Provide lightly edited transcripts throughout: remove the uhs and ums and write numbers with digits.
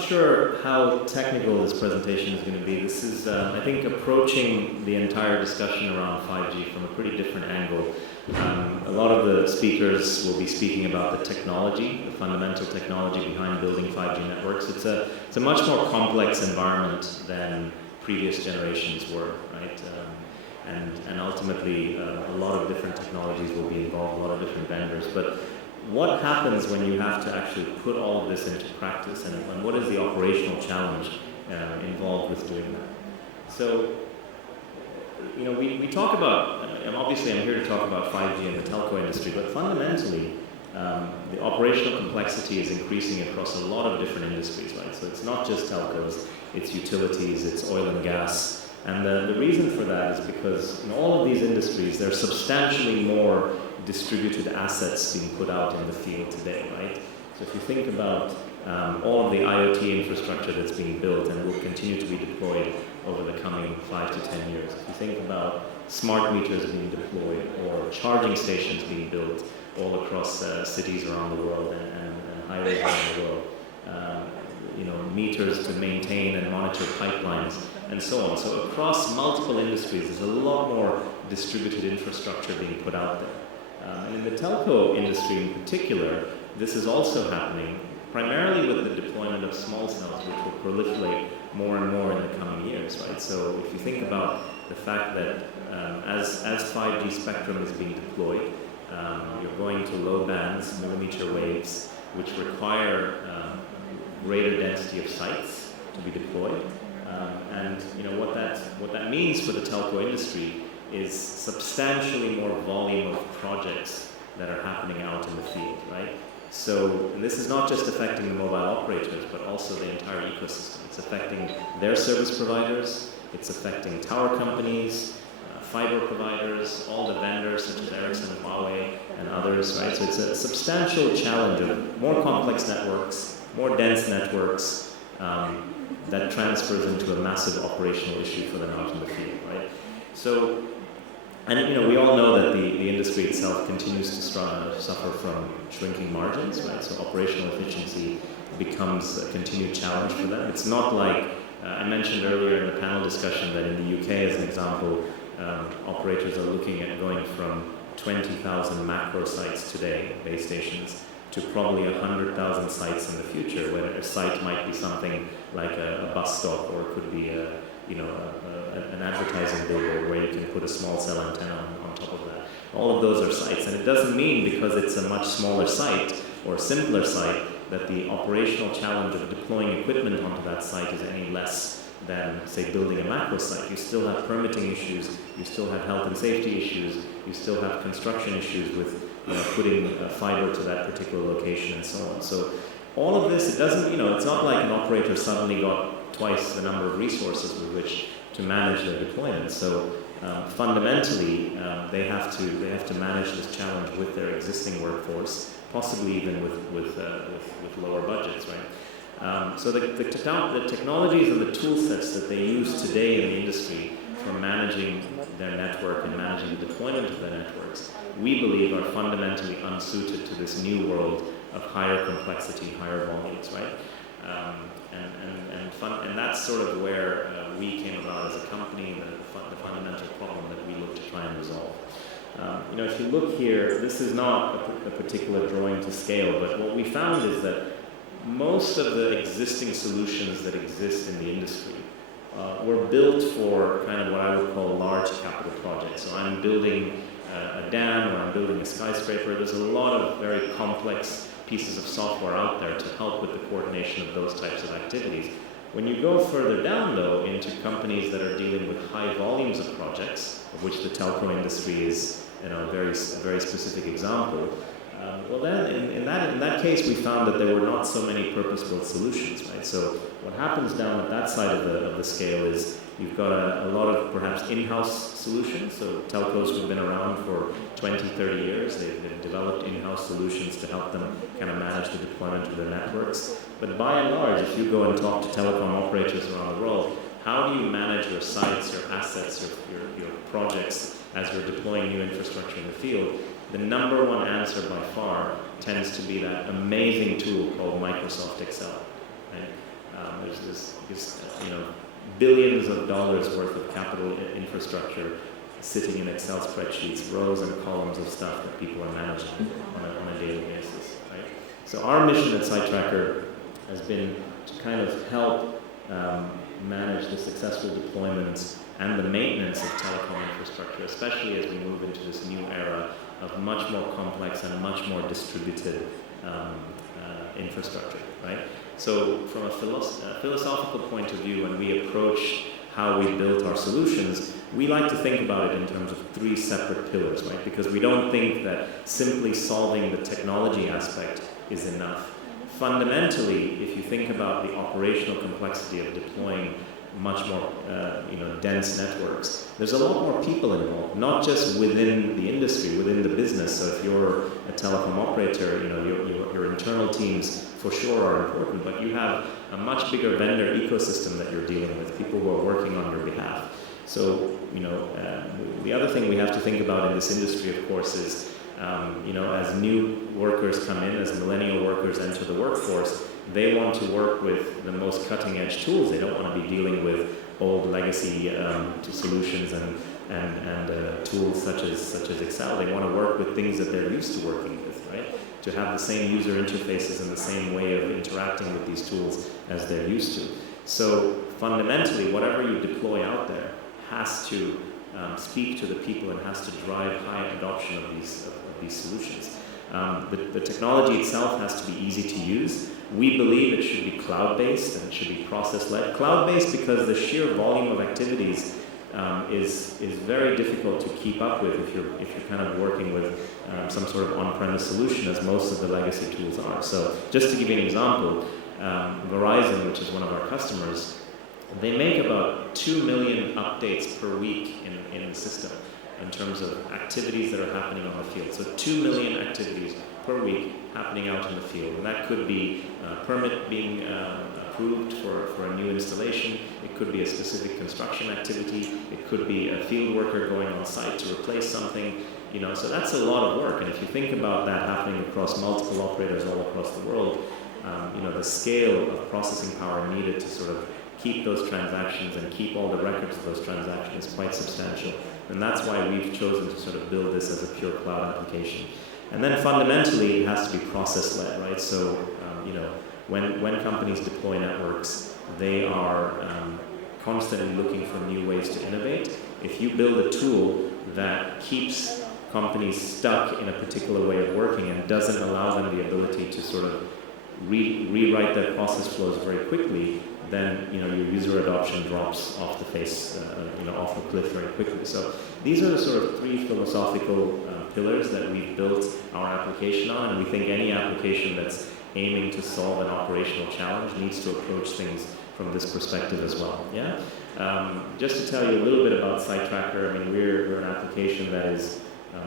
not sure how technical this presentation is going to be. This is, I think, approaching the entire discussion around 5G from a pretty different angle. A lot of the speakers will be speaking about the technology, the fundamental technology behind building 5G networks. It's a much more complex environment than previous generations were, right? And ultimately, a lot of different technologies will be involved, a lot of different vendors. But what happens when you have to actually put all of this into practice, and what is the operational challenge involved with doing that? So, you know, we talk about, and obviously I'm here to talk about 5G and the telco industry, but fundamentally, the operational complexity is increasing across a lot of different industries, right? So it's not just telcos, it's utilities, it's oil and gas. And the reason for that is because in all of these industries, there are substantially more distributed assets being put out in the field today, right? So if you think about all of the IoT infrastructure that's being built and will continue to be deployed over the coming 5 to 10 years, if you think about smart meters being deployed or charging stations being built all across cities around the world and highways around the world, you know, meters to maintain and monitor pipelines, and so on. So across multiple industries, there's a lot more distributed infrastructure being put out there. And in the telco industry in particular, this is also happening primarily with the deployment of small cells, which will proliferate more and more in the coming years, right? So if you think about the fact that as 5G spectrum is being deployed, you're going to low bands, millimeter waves, which require greater density of sites to be deployed. And you know what that means for the telco industry is substantially more volume of projects that are happening out in the field, right? So, and this is not just affecting the mobile operators, but also the entire ecosystem. It's affecting their service providers, it's affecting tower companies, fiber providers, all the vendors such as Ericsson and Huawei and others, right? So it's a substantial challenge of more complex networks, more dense networks, that transfers into a massive operational issue for them out in the field, right? So, and you know, we all know that the industry itself continues to suffer from shrinking margins, right? So operational efficiency becomes a continued challenge for them. It's not like, I mentioned earlier in the panel discussion that in the UK, as an example, operators are looking at going from 20,000 macro sites today, base stations, to probably 100,000 sites in the future, where a site might be something like a bus stop, or it could be an advertising billboard where you can put a small cell antenna on top of that. All of those are sites, and it doesn't mean because it's a much smaller site or simpler site that the operational challenge of deploying equipment onto that site is any less than, say, building a macro site. You still have permitting issues, you still have health and safety issues, you still have construction issues with putting fiber to that particular location and so on. So all of this, it doesn't, it's not like an operator suddenly got twice the number of resources with which to manage their deployment. So fundamentally, they have to manage this challenge with their existing workforce, possibly even with lower budgets, right? So the technologies and the tool sets that they use today in the industry for managing their network and managing the deployment of their networks, we believe are fundamentally unsuited to this new world of higher complexity, higher volumes, right? And that's sort of where we came about as a company, the fundamental problem that we look to try and resolve. If you look here, this is not a particular drawing to scale, but what we found is that most of the existing solutions that exist in the industry were built for kind of what I would call large capital projects. So I'm building a dam, or I'm building a skyscraper. There's a lot of very complex pieces of software out there to help with the coordination of those types of activities. When you go further down, though, into companies that are dealing with high volumes of projects, of which the telco industry is a very specific example, well then, in that case, we found that there were not so many purpose-built solutions, right? So what happens down at that side of the scale is you've got a lot of perhaps in-house solutions. So telcos who've been around for 20, 30 years, they've developed in-house solutions to help them kind of manage the deployment of their networks. But by and large, if you go and talk to telecom operators around the world, how do you manage your sites, your assets, your projects as you're deploying new infrastructure in the field? The number one answer by far tends to be that amazing tool called Microsoft Excel. Right? There's billions of dollars worth of capital infrastructure sitting in Excel spreadsheets, rows and columns of stuff that people are managing on a daily basis, right? So our mission at Sitetracker has been to kind of help manage the successful deployment and the maintenance of telecom infrastructure, especially as we move into this new era of much more complex and much more distributed infrastructure, right? So from a philosophical point of view, when we approach how we built our solutions, we like to think about it in terms of 3 separate pillars, right? Because we don't think that simply solving the technology aspect is enough. Fundamentally, if you think about the operational complexity of deploying much more dense networks, there's a lot more people involved, not just within the industry, within the business. So if you're a telecom operator, your internal teams for sure are important, but you have a much bigger vendor ecosystem that you're dealing with, people who are working on your behalf. So the other thing we have to think about in this industry, of course, is as new workers come in, as millennial workers enter the workforce, they want to work with the most cutting-edge tools. They don't want to be dealing with old legacy solutions and tools such as Excel. They want to work with things that they're used to working with, right? To have the same user interfaces and the same way of interacting with these tools as they're used to. So fundamentally, whatever you deploy out there has to speak to the people and has to drive high adoption of these solutions. The technology itself has to be easy to use. We believe it should be cloud-based and it should be process-led. Cloud-based because the sheer volume of activities is very difficult to keep up with if you're kind of working with some sort of on-premise solution, as most of the legacy tools are. So just to give you an example, Verizon, which is one of our customers, they make about 2 million updates per week in the system in terms of activities that are happening on the field. So 2 million activities per week happening out in the field. And that could be a permit being approved for a new installation. It could be a specific construction activity. It could be a field worker going on site to replace something. So that's a lot of work. And if you think about that happening across multiple operators all across the world, the scale of processing power needed to sort of keep those transactions and keep all the records of those transactions is quite substantial. And that's why we've chosen to sort of build this as a pure cloud application. And then fundamentally, it has to be process-led, right? So, when companies deploy networks, they are constantly looking for new ways to innovate. If you build a tool that keeps companies stuck in a particular way of working and doesn't allow them the ability to sort of rewrite their process flows very quickly, then your user adoption drops off the face, off the cliff very quickly. So these are the sort of 3 philosophical pillars that we've built our application on, and we think any application that's aiming to solve an operational challenge needs to approach things from this perspective as well. Yeah. Just to tell you a little bit about Sitetracker, I mean we're an application that is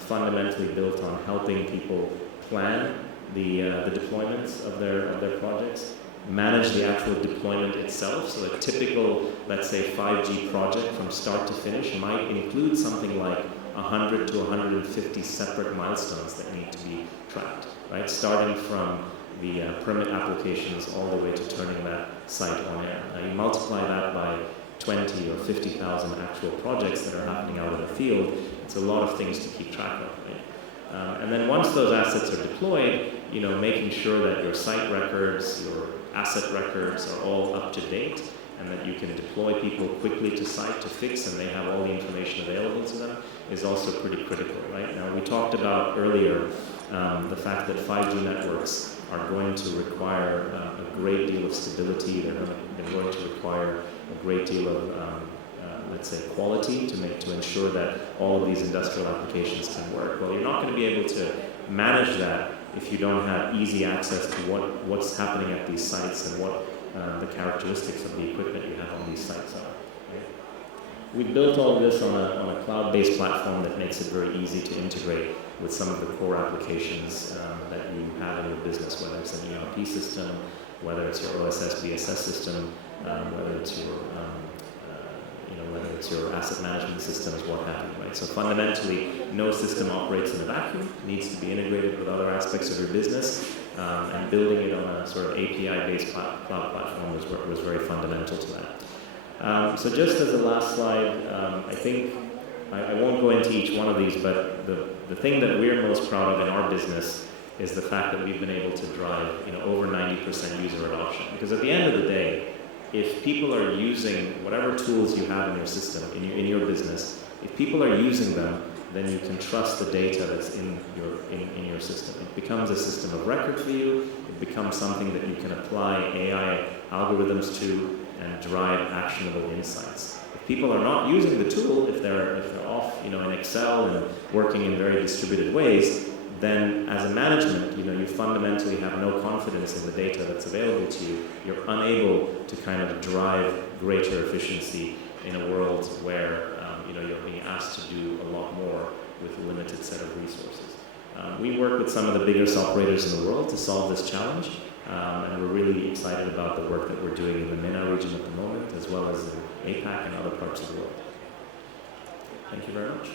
fundamentally built on helping people plan the deployments of their projects, manage the actual deployment itself. So a typical, let's say, 5G project from start to finish might include something like 100 to 150 separate milestones that need to be tracked, right? Starting from the permit applications all the way to turning that site on air. Now you multiply that by 20 or 50,000 actual projects that are happening out in the field, it's a lot of things to keep track of, right? And then once those assets are deployed, making sure that your site records, your asset records are all up to date and that you can deploy people quickly to site to fix and they have all the information available to them is also pretty critical, right? Now we talked about earlier the fact that 5G networks are going to require a great deal of stability. They're going to require a great deal of let's say quality to ensure that all of these industrial applications can work. Well, you're not going to be able to manage that if you don't have easy access to what's happening at these sites and what the characteristics of the equipment you have on these sites are. Right? We built all of this on a cloud-based platform that makes it very easy to integrate with some of the core applications that you have in your business, whether it's an ERP system, whether it's your OSS, BSS system, whether it's your asset management systems, what have you, right? So fundamentally, no system operates in a vacuum. It needs to be integrated with other aspects of your business. and building it on a sort of API-based cloud platform was very fundamental to that. So just as a last slide, I think I won't go into each one of these, but the thing that we're most proud of in our business is the fact that we've been able to drive over 90% user adoption. Because at the end of the day, if people are using whatever tools you have in your system, in your business, if people are using them, then you can trust the data that's in your system. It becomes a system of record for you. It becomes something that you can apply AI algorithms to and drive actionable insights. If people are not using the tool, if they're off, in Excel and working in very distributed ways, then as a management, you fundamentally have no confidence in the data that's available to you. You're unable to kind of drive greater efficiency in a world where you're being asked to do a lot more with a limited set of resources. We work with some of the biggest operators in the world to solve this challenge, and we're really excited about the work that we're doing in the MENA region at the moment, as well as in APAC and other parts of the world. Thank you very much.